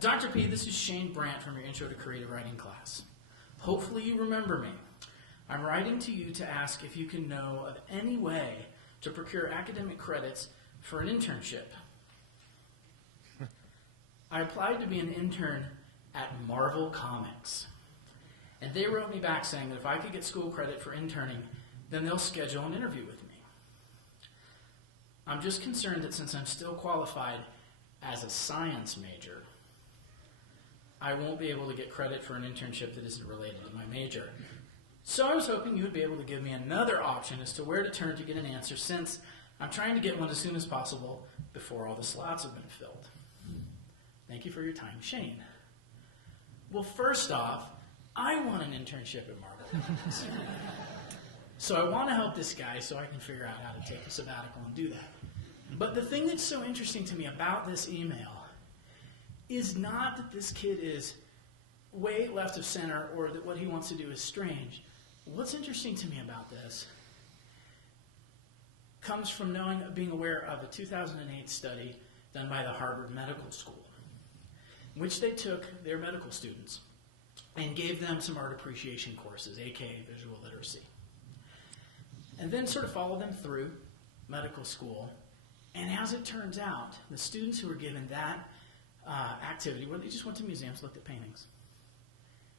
Dr. P, this is Shane Brandt from your Intro to Creative Writing class. Hopefully you remember me. I'm writing to you to ask if you can know of any way to procure academic credits for an internship. I applied to be an intern at Marvel Comics, and they wrote me back saying that if I could get school credit for interning, then they'll schedule an interview with me. I'm just concerned that since I'm still qualified as a science major, I won't be able to get credit for an internship that isn't related to my major. So I was hoping you would be able to give me another option as to where to turn to get an answer, since I'm trying to get one as soon as possible before all the slots have been filled. Thank you for your time, Shane. Well, first off, I want an internship at Marvel. So I want to help this guy so I can figure out how to take a sabbatical and do that. But the thing that's so interesting to me about this email is not that this kid is way left of center or that what he wants to do is strange. What's interesting to me about this comes from being aware of a 2008 study done by the Harvard Medical School, in which they took their medical students and gave them some art appreciation courses, aka visual literacy, and then sort of followed them through medical school. And as it turns out, the students who were given that activity, where they just went to museums, looked at paintings,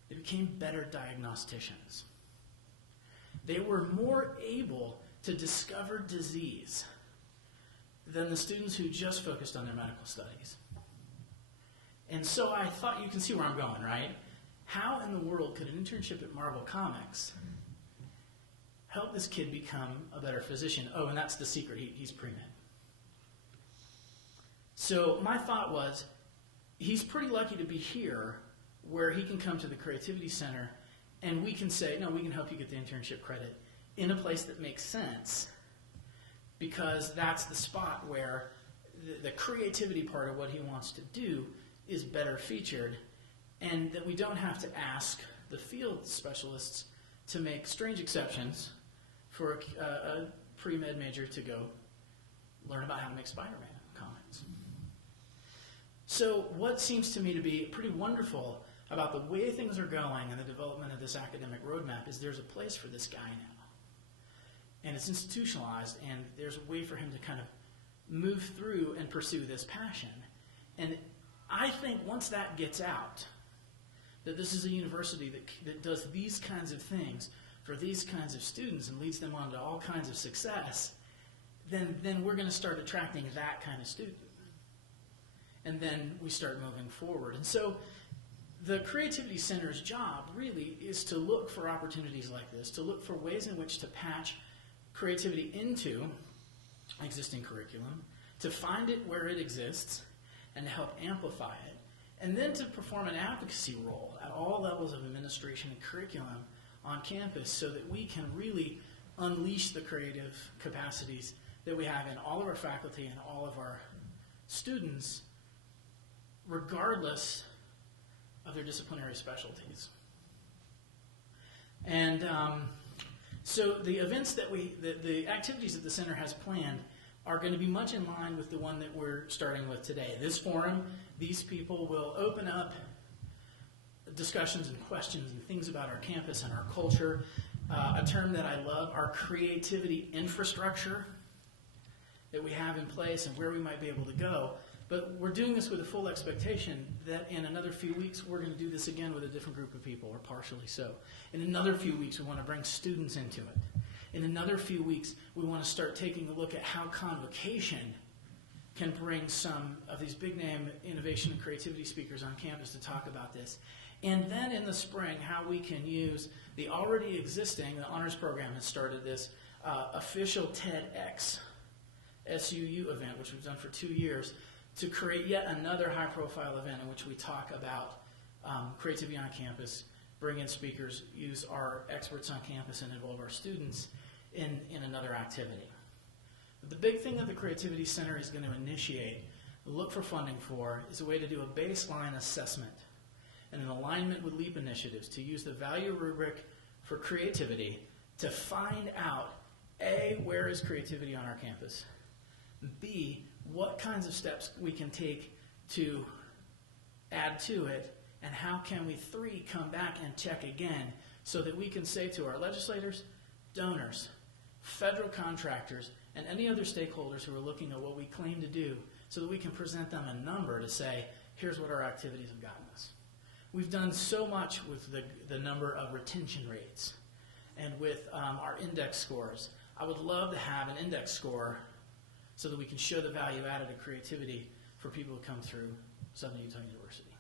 they became better diagnosticians. They were more able to discover disease than the students who just focused on their medical studies. And so I thought, you can see where I'm going, right? How in the world could an internship at Marvel Comics help this kid become a better physician? Oh, and that's the secret, he's pre-med. So my thought was, he's pretty lucky to be here where he can come to the Creativity Center and we can say, no, we can help you get the internship credit in a place that makes sense, because that's the spot where the creativity part of what he wants to do is better featured, and that we don't have to ask the field specialists to make strange exceptions for a pre-med major to go learn about how to make Spider-Man comics. So what seems to me to be pretty wonderful about the way things are going and the development of this academic roadmap is there's a place for this guy now. And it's institutionalized, and there's a way for him to kind of move through and pursue this passion. And I think once that gets out, that this is a university that does these kinds of things for these kinds of students and leads them on to all kinds of success, then we're going to start attracting that kind of student. And then we start moving forward. And so the Creativity Center's job really is to look for opportunities like this, to look for ways in which to patch creativity into existing curriculum, to find it where it exists, and to help amplify it, and then to perform an advocacy role at all levels of administration and curriculum on campus so that we can really unleash the creative capacities that we have in all of our faculty and all of our students, regardless of their disciplinary specialties. And so the events that the activities that the center has planned are going to be much in line with the one that we're starting with today. This forum, these people will open up discussions and questions and things about our campus and our culture. A term that I love, our creativity infrastructure that we have in place and where we might be able to go. But we're doing this with a full expectation that in another few weeks we're going to do this again with a different group of people, or partially so. In another few weeks we want to bring students into it. In another few weeks we want to start taking a look at how Convocation can bring some of these big-name innovation and creativity speakers on campus to talk about this. And then in the spring, how we can use the already existing, the honors program has started this official TEDx-SUU event, which we've done for 2 years, to create yet another high-profile event in which we talk about creativity on campus, bring in speakers, use our experts on campus, and involve our students in another activity. But the big thing that the Creativity Center is going to initiate, look for funding for, is a way to do a baseline assessment and an alignment with LEAP initiatives to use the value rubric for creativity to find out, A, where is creativity on our campus, B, what kinds of steps we can take to add to it, and how can we, 3, come back and check again so that we can say to our legislators, donors, federal contractors, and any other stakeholders who are looking at what we claim to do so that we can present them a number to say, here's what our activities have gotten us. We've done so much with the number of retention rates and with our index scores. I would love to have an index score so that we can show the value added of creativity for people who come through Southern Utah University.